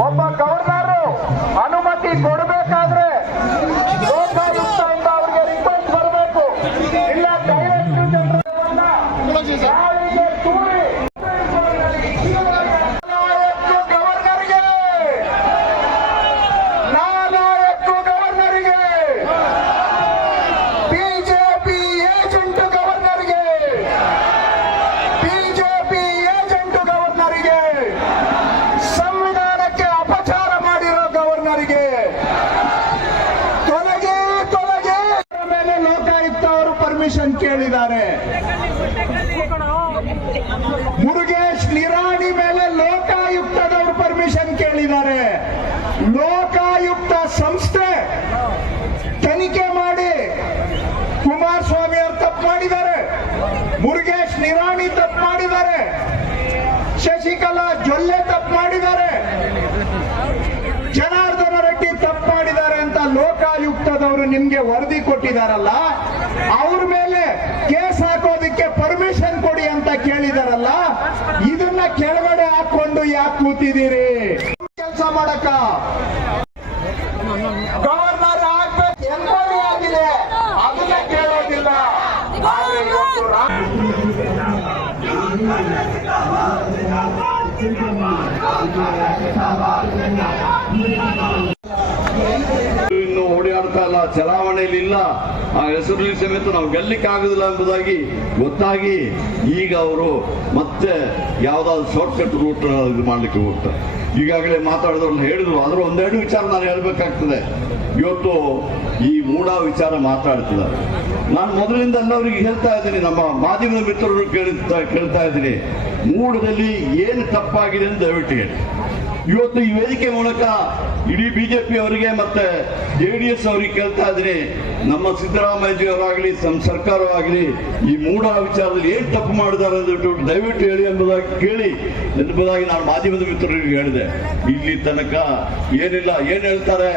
ಒಬ್ಬ ಪರ್ಮಿಷನ್ ಕೇಳಿದ್ದಾರೆ. ಮುರುಗೇಶ್ ನಿರಾಣಿ ಮೇಲೆ ಲೋಕಾಯುಕ್ತದವರು ಪರ್ಮಿಷನ್ ಕೇಳಿದ್ದಾರೆ. ಲೋಕಾಯುಕ್ತ ಸಂಸ್ಥೆ ತನಿಖೆ ಮಾಡಿ ಕುಮಾರಸ್ವಾಮಿ ಅವರು ತಪ್ಪು ಮಾಡಿದ್ದಾರೆ. ಮುರುಗೇಶ್ ನಿರಾಣಿ ತಪ್ಪು ಮಾಡಿದ್ದಾರೆ. ಶಶಿಕಲಾ ಜೊಲ್ಲೆ ತಪ್ಪು ಮಾಡಿದ್ದಾರೆ. ಜನಾರ್ದನ ರೆಡ್ಡಿ ತಪ್ಪು ಮಾಡಿದ್ದಾರೆ ಅಂತ ಲೋಕಾಯುಕ್ತದವರು ನಿಮ್ಗೆ ವರದಿ ಕೊಟ್ಟಿದಾರಲ್ಲ ಅವ್ರ ಮೇಲೆ ಕೇಸ್ ಹಾಕೋದಿಕ್ಕೆ ಪರ್ಮಿಷನ್ ಕೊಡಿ ಅಂತ ಕೇಳಿದಾರಲ್ಲ ಇದನ್ನ ಕೆಳಗಡೆ ಹಾಕೊಂಡು ಯಾಕೆ ಕೂತಿದ್ದೀರಿ. ಕೆಲಸ ಮಾಡಕ್ಕ. ಗವರ್ನರ್ ಆಗ್ಬೇಕು ಎನ್ಕ್ವೈರಿ ಆಗಿದೆ. ಅದನ್ನ ಕೇಳೋದಿಲ್ಲ. ಇನ್ನು ಓಡಾಡ್ತಾ ಇಲ್ಲ ಚಲಾವಣೆಯಲ್ಲಿ ಇಲ್ಲ ಆ ಹೆಸರು ಸಮೇತ ನಾವು ಗೆಲ್ಲಿಕ್ಕೆ ಆಗುದಿಲ್ಲ ಎಂಬುದಾಗಿ ಗೊತ್ತಾಗಿ ಈಗ ಅವರು ಮತ್ತೆ ಯಾವ್ದಾದ್ರು ಶಾರ್ಟ್ ಕಟ್ ರೂಟ್ ಇದು ಮಾಡ್ಲಿಕ್ಕೆ ಹೋಗ್ತಾರೆ. ಈಗಾಗಲೇ ಮಾತಾಡಿದವ್ರನ್ನ ಹೇಳಿದ್ರು. ಆದ್ರೂ ಒಂದೆರಡು ವಿಚಾರ ನಾನು ಹೇಳ್ಬೇಕಾಗ್ತದೆ. ಇವತ್ತು ಈ ಮೂಡ ವಿಚಾರ ಮಾತಾಡ್ತಿದ್ದಾರೆ. ನಾನು ಮೊದಲಿಂದ ಎಲ್ಲವರಿಗೆ ಹೇಳ್ತಾ ಇದ್ದೀನಿ, ನಮ್ಮ ಮಾಧ್ಯಮದ ಮಿತ್ರರು ಕೇಳ್ತಾ ಕೇಳ್ತಾ ಇದ್ದೀನಿ. ಮೂಡದಲ್ಲಿ ಏನು ತಪ್ಪಾಗಿದೆ ಅಂತ ದಯವಿಟ್ಟು ಹೇಳಿ. ಇವತ್ತು ಈ ವೇದಿಕೆ ಮೂಲಕ ಇಡೀ ಬಿಜೆಪಿ ಅವರಿಗೆ ಮತ್ತೆ ಜೆ ಡಿ ಎಸ್ ಅವರಿಗೆ ಕೇಳ್ತಾ ಇದ್ರಿ, ನಮ್ಮ ಸಿದ್ದರಾಮಯ್ಯಜಿ ಅವರಾಗಲಿ ನಮ್ಮ ಸರ್ಕಾರವಾಗಲಿ ಈ ಮೂಢ ವಿಚಾರದಲ್ಲಿ ಏನ್ ತಪ್ಪು ಮಾಡಿದ್ದಾರೆ ಅಂದ್ಬಿಟ್ಟು ದಯವಿಟ್ಟು ಹೇಳಿ ಎಂಬುದಾಗಿ ಕೇಳಿ ಎಂಬುದಾಗಿ ನಾನು ಮಾಧ್ಯಮದ ಮಿತ್ರರಿಗೆ ಹೇಳಿದೆ. ಇಲ್ಲಿ ತನಕ ಏನಿಲ್ಲ, ಏನ್ ಹೇಳ್ತಾರೆ?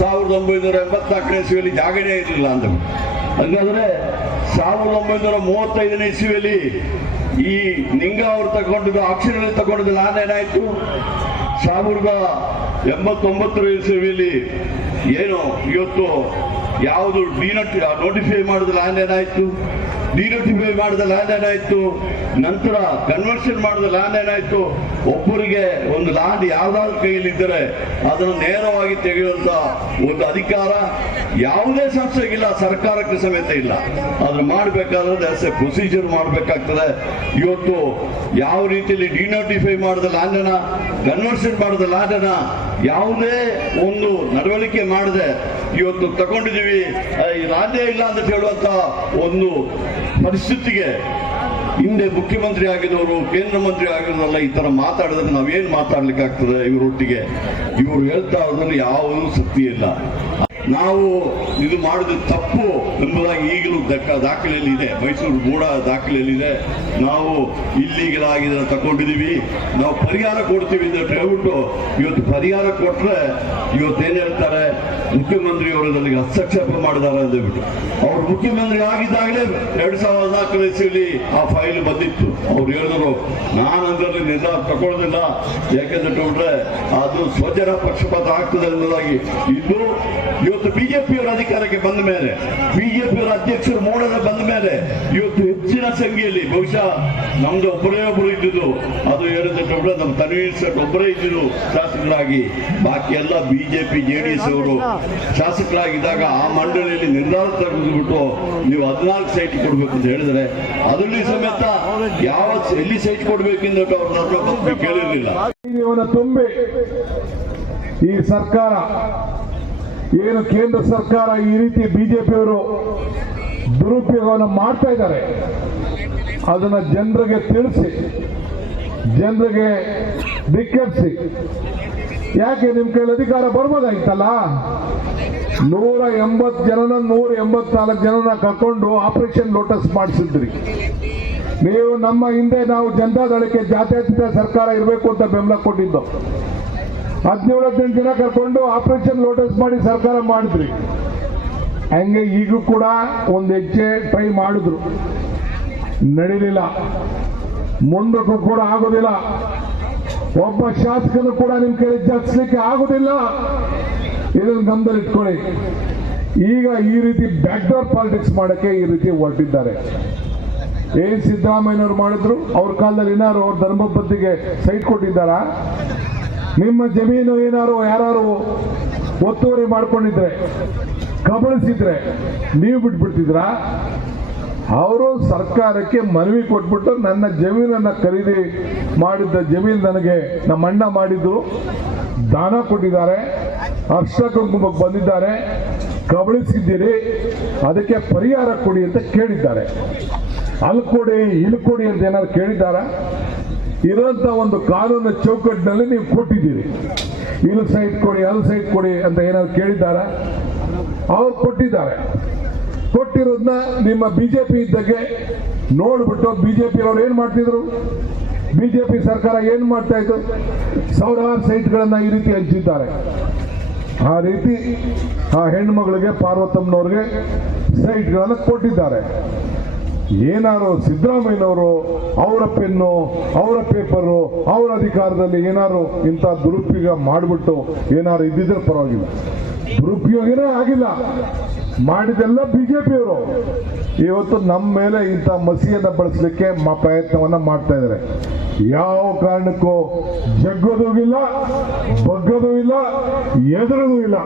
ಸಾವಿರದ ಒಂಬೈನೂರ ಎಂಬತ್ನಾಲ್ಕನೇ ಇಸ್ವಿಯಲ್ಲಿ ಜಾಗನೇ ಇರಲಿಲ್ಲ ಅಂತ. ಹಾಗಾದ್ರೆ ಸಾವಿರದ ಒಂಬೈನೂರ ಮೂವತ್ತೈದನೇ ಇಸ್ವಿಯಲ್ಲಿ ಈ ನಿಂಗ ಅವರು ತಗೊಂಡಿದ್ದು, ಆಕ್ಷನ್ ತಗೊಂಡಿದ್ದು ನಾನೇನಾಯ್ತು? ಸಾವಿರದ ಎಂಬತ್ತೊಂಬತ್ತರ ಇಸವಿಯಲ್ಲಿ ಏನು, ಇವತ್ತು ಯಾವುದು ಡಿನೋಟಿ ನೋಟಿಫೈ ಮಾಡಿದ ಲ್ಯಾಂಡ್ ಏನಾಯ್ತು ಡಿನೋಟಿಫೈ ಮಾಡಿದ ಲ್ಯಾಂಡ್ ಏನಾಯ್ತು ನಂತರ ಕನ್ವರ್ಷನ್ ಮಾಡಿದ ಲ್ಯಾಂಡ್ ಏನಾಯ್ತು ಒಬ್ಬರಿಗೆ ಒಂದು ಲ್ಯಾಂಡ್ ಯಾವ್ದಾದ್ರು ಕೈಯಲ್ಲಿದ್ದರೆ ಅದನ್ನು ನೇರವಾಗಿ ತೆಗೆಯುವಂತ ಒಂದು ಅಧಿಕಾರ ಯಾವುದೇ ಸಂಸ್ಥೆಗಿಲ್ಲ ಸರ್ಕಾರಕ್ಕೆ ಸಮೇತ ಇಲ್ಲ. ಅದನ್ನು ಮಾಡಬೇಕಾದ್ರೆ ಎ ಪ್ರೊಸೀಜರ್ ಮಾಡಬೇಕಾಗ್ತದೆ. ಇವತ್ತು ಯಾವ ರೀತಿಯಲ್ಲಿ ಡಿನೋಟಿಫೈ ಮಾಡಿದ ಲ್ಯಾಂಡನ್ನ ಕನ್ವರ್ಷನ್ ಮಾಡಿದ ಲ್ಯಾಂಡನ್ನ ಯಾವುದೇ ಒಂದು ನಡವಳಿಕೆ ಮಾಡದೆ ಇವತ್ತು ತಗೊಂಡಿದ್ದೀವಿ. ಈ ರಾಜ್ಯ ಇಲ್ಲ ಅಂತ ಹೇಳುವಂತ ಒಂದು ಪರಿಸ್ಥಿತಿಗೆ ಹಿಂದೆ ಮುಖ್ಯಮಂತ್ರಿ ಆಗಿದವರು, ಕೇಂದ್ರ ಮಂತ್ರಿ ಆಗಿರೋದಲ್ಲ ಈ ತರ ಮಾತಾಡಿದ್ರೆ ನಾವೇನ್ ಮಾತಾಡ್ಲಿಕ್ಕೆ ಆಗ್ತದೆ ಇವರೊಟ್ಟಿಗೆ? ಇವರು ಹೇಳ್ತಾ ಇರೋದ್ರಲ್ಲಿ ಯಾವುದೂ ಸತ್ಯ ಇಲ್ಲ. ನಾವು ಇದು ಮಾಡಿದ ತಪ್ಪು ಎಂಬುದಾಗಿ ಈಗಲೂ ದಕ್ಕ ದಾಖಲೆಯಲ್ಲಿ ಇದೆ ಮೈಸೂರು ಗೂಡ ದಾಖಲೆಯಲ್ಲಿ ಇದೆ ನಾವು ಇಲ್ಲಿಗಲ್ ಆಗಿದೆ ತಗೊಂಡಿದೀವಿ ನಾವು ಪರಿಹಾರ ಕೊಡ್ತೀವಿ ಅಂತ ಹೇಳ್ಬಿಟ್ಟು ಇವತ್ತು ಪರಿಹಾರ ಕೊಟ್ಟರೆ ಏನು ಹೇಳ್ತಾರೆ? ಮುಖ್ಯಮಂತ್ರಿ ಅವರು ನನಗೆ ಹಸ್ತಕ್ಷೇಪ ಮಾಡಿದ್ದಾರೆ ಅಂತ ಹೇಳ್ಬಿಟ್ಟು. ಅವ್ರು ಮುಖ್ಯಮಂತ್ರಿ ಆಗಿದ್ದಾಗಲೇ ಎರಡು ಸಾವಿರದ ನಾಲ್ಕನೇ ಇಸ್ವಿಲಿ ಆ ಫೈಲ್ ಬಂದಿತ್ತು. ಅವ್ರು ಹೇಳಿದ್ರು, ನಾನು ಅದರಲ್ಲಿ ನಿರ್ಧಾರ ತಗೊಳ್ಳೋದಿಲ್ಲ ಯಾಕೆಂದ್ರೆ ಅದು ಸ್ವಜನ ಪಕ್ಷಪಾತ ಆಗ್ತದೆ ಎಂಬುದಾಗಿ. ಇದು ಇವತ್ತು ಬಿಜೆಪಿಯವರ ಅಧಿಕಾರಕ್ಕೆ ಬಂದ ಮೇಲೆ ಬಿಜೆಪಿಯವರ ಅಧ್ಯಕ್ಷರು ಮೋಡದ ಬಂದ ಮೇಲೆ ಇವತ್ತು ಹೆಚ್ಚಿನ ಸಂಖ್ಯೆಯಲ್ಲಿ ಬಹುಶಃ ನಮ್ದು ಒಬ್ಬರೇ ಒಬ್ಬರು ಇದ್ದಿದ್ದು, ಅದು ಹೇಳಿದ್ರೆ ನಮ್ಮ ತನ್ವೀರ್ ಸರ್ ಒಬ್ಬರೇ ಇದ್ದರು ಶಾಸಕರಾಗಿ. ಬಾಕಿ ಎಲ್ಲ ಬಿಜೆಪಿ, ಜೆಡಿಎಸ್ ಅವರು ಶಾಸಕರಾಗಿದ್ದಾಗ ಆ ಮಂಡಳಿಯಲ್ಲಿ ನಿರ್ಧಾರ ತೆಗೆದುಬಿಟ್ಟು ನೀವು ಹದಿನಾಲ್ಕು ಸೈಟ್ ಕೊಡ್ಬೇಕು ಅಂತ ಹೇಳಿದ್ರೆ, ಅದರಲ್ಲಿ ಸಮೇತ ಯಾವ ಎಲ್ಲಿ ಸೈಟ್ ಕೊಡ್ಬೇಕೆಂದು ಅಂತ ಅವ್ರ ಧರ್ಮಪತ್ನಿ ಕೇಳಿರ್ಲಿಲ್ಲ ಈ ಸರ್ಕಾರ ಏನು ಕೇಂದ್ರ ಸರ್ಕಾರ ಈ ರೀತಿ ಬಿಜೆಪಿಯವರು ದುರುಪಯೋಗವನ್ನು ಮಾಡ್ತಾ ಇದ್ದಾರೆ, ಅದನ್ನ ಜನರಿಗೆ ತಿಳಿಸಿ, ಜನರಿಗೆ ಧಿಕ್ಕರಿಸಿ ಯಾಕೆ ನಿಮ್ ಕೈಲಿ ಅಧಿಕಾರ ಬರ್ಬೋದಾಗಿತ್ತಲ್ಲ ನೂರ ಎಂಬತ್ತು ಜನನ ನೂರ ಎಂಬತ್ನಾಲ್ಕು ಜನನ ಕರ್ಕೊಂಡು ಆಪರೇಷನ್ ಲೋಟಸ್ ಮಾಡಿಸಿದ್ರಿ. ನೀವು ನಮ್ಮ ಹಿಂದೆ ನಾವು ಜನತಾದಳಕ್ಕೆ ಜಾತ್ಯತೀತ ಸರ್ಕಾರ ಇರಬೇಕು ಅಂತ ಬೆಂಬಲ ಕೊಟ್ಟಿದ್ದು. ಹದಿನೇಳು ಹದಿನೆಂಟು ದಿನ ಕರ್ಕೊಂಡು ಆಪರೇಷನ್ ಲೋಟಸ್ ಮಾಡಿ ಸರ್ಕಾರ ಮಾಡಿದ್ರಿ. ಹಂಗೆ ಈಗ ಕೂಡ ಒಂದು ಹೆಜ್ಜೆ ಟ್ರೈ ಮಾಡಿದ್ರು. ನಡೀಲಿಲ್ಲ. ಮುಂದಕ್ಕೂ ಕೂಡ ಆಗೋದಿಲ್ಲ. ಒಬ್ಬ ಶಾಸಕನು ಕೂಡ ನಿಮ್ ಕೈ ಜಗ್ಸ್ಲಿಕ್ಕೆ ಆಗುದಿಲ್ಲ. ಇದನ್ನು ಗಮನದಲ್ಲಿಟ್ಕೊಳ್ಳಿ ಈಗ ಈ ರೀತಿ ಬ್ಯಾಕ್ಡೋರ್ ಪಾಲಿಟಿಕ್ಸ್ ಮಾಡಕ್ಕೆ ಈ ರೀತಿ ಹೊರಟಿದ್ದಾರೆ. ಏನ್ ಸಿದ್ದರಾಮಯ್ಯನವರು ಮಾಡಿದ್ರು. ಅವ್ರ ಕಾಲದಲ್ಲಿ ಏನಾದ್ರು ಅವ್ರ ಧರ್ಮಪತಿಗೆ ಸೈಟ್ ಕೊಟ್ಟಿದ್ದಾರ? ನಿಮ್ಮ ಜಮೀನು ಏನಾರು ಯಾರು ಒತ್ತುವರಿ ಮಾಡ್ಕೊಂಡಿದ್ರೆ ಕಬಳಿಸಿದ್ರೆ ನೀವು ಬಿಟ್ಬಿಡ್ತಿದ್ರ? ಅವರು ಸರ್ಕಾರಕ್ಕೆ ಮನವಿ ಕೊಟ್ಬಿಟ್ಟು ನನ್ನ ಜಮೀನನ್ನ ಖರೀದಿ ಮಾಡಿದ್ದ ಜಮೀನು ನನಗೆ ನಮ್ಮ ಅಣ್ಣ ಮಾಡಿದ್ದು. ದಾನ ಕೊಟ್ಟಿದ್ದಾರೆ, ಅರ್ಶ ಕುಂಕುಮಕ್ಕೆ ಬಂದಿದ್ದಾರೆ. ಕಬಳಿಸಿದ್ದೀರಿ ಅದಕ್ಕೆ ಪರಿಹಾರ ಕೊಡಿ ಅಂತ ಕೇಳಿದ್ದಾರೆ. ಅಲ್ಲಿ ಕೊಡಿ, ಇಲ್ಲಿ ಕೊಡಿ ಅಂತ ಏನಾದ್ರು ಕೇಳಿದ್ದಾರ? ಇರೋಂಥ ಒಂದು ಕಾನೂನು ಚೌಕಟ್ಟಿನಲ್ಲಿ ನೀವು ಕೊಟ್ಟಿದ್ದೀರಿ. ಇಲ್ಲಿ ಸೈಟ್ ಕೊಡಿ ಅಲ್ಲಿ ಸೈಟ್ ಕೊಡಿ ಅಂತ ಏನಾದ್ರು ಕೇಳಿದ್ದಾರ? ಅವ್ರು ಕೊಟ್ಟಿದ್ದಾರೆ. ಕೊಟ್ಟಿರೋದನ್ನ ನಿಮ್ಮ ಬಿಜೆಪಿ ಇದ್ದಕ್ಕೆ ನೋಡ್ಬಿಟ್ಟು ಬಿಜೆಪಿ ಅವ್ರು ಏನ್ ಮಾಡ್ತಿದ್ರು? ಬಿಜೆಪಿ ಸರ್ಕಾರ ಏನ್ ಮಾಡ್ತಾ ಇತ್ತು? ಸಾವಿರಾರು ಸೈಟ್ಗಳನ್ನ ಈ ರೀತಿ ಹಂಚಿದ್ದಾರೆ. ಆ ರೀತಿ ಆ ಹೆಣ್ಮಗಳಿಗೆ ಪಾರ್ವತಮ್ಮನವ್ರಿಗೆ ಸೈಟ್ಗಳನ್ನು ಕೊಟ್ಟಿದ್ದಾರೆ. ಏನಾರು ಸಿದ್ದರಾಮಯ್ಯನವರು ಅವರ ಪೆನ್ನು, ಅವರ ಪೇಪರು, ಅವರ ಅಧಿಕಾರದಲ್ಲಿ ಏನಾರು ಇಂಥ ದುರುಪಯೋಗ ಮಾಡಿಬಿಟ್ಟು ಏನಾರು ಇದ್ದಿದ್ರೆ ಪರವಾಗಿಲ್ಲ. ದುರುಪಯೋಗನೇ ಆಗಿಲ್ಲ. ಮಾಡಿದೆಲ್ಲ ಬಿಜೆಪಿಯವರು. ಇವತ್ತು ನಮ್ಮ ಮೇಲೆ ಇಂಥ ಮಸಿಯನ್ನ ಬಳಸಲಿಕ್ಕೆ ಪ್ರಯತ್ನವನ್ನ ಮಾಡ್ತಾ ಇದ್ದಾರೆ. ಯಾವ ಕಾರಣಕ್ಕೂ ಜಗ್ಗೋದು ಇಲ್ಲ, ಬಗ್ಗೋದೂ ಇಲ್ಲ ಎದುರೋದು ಇಲ್ಲ.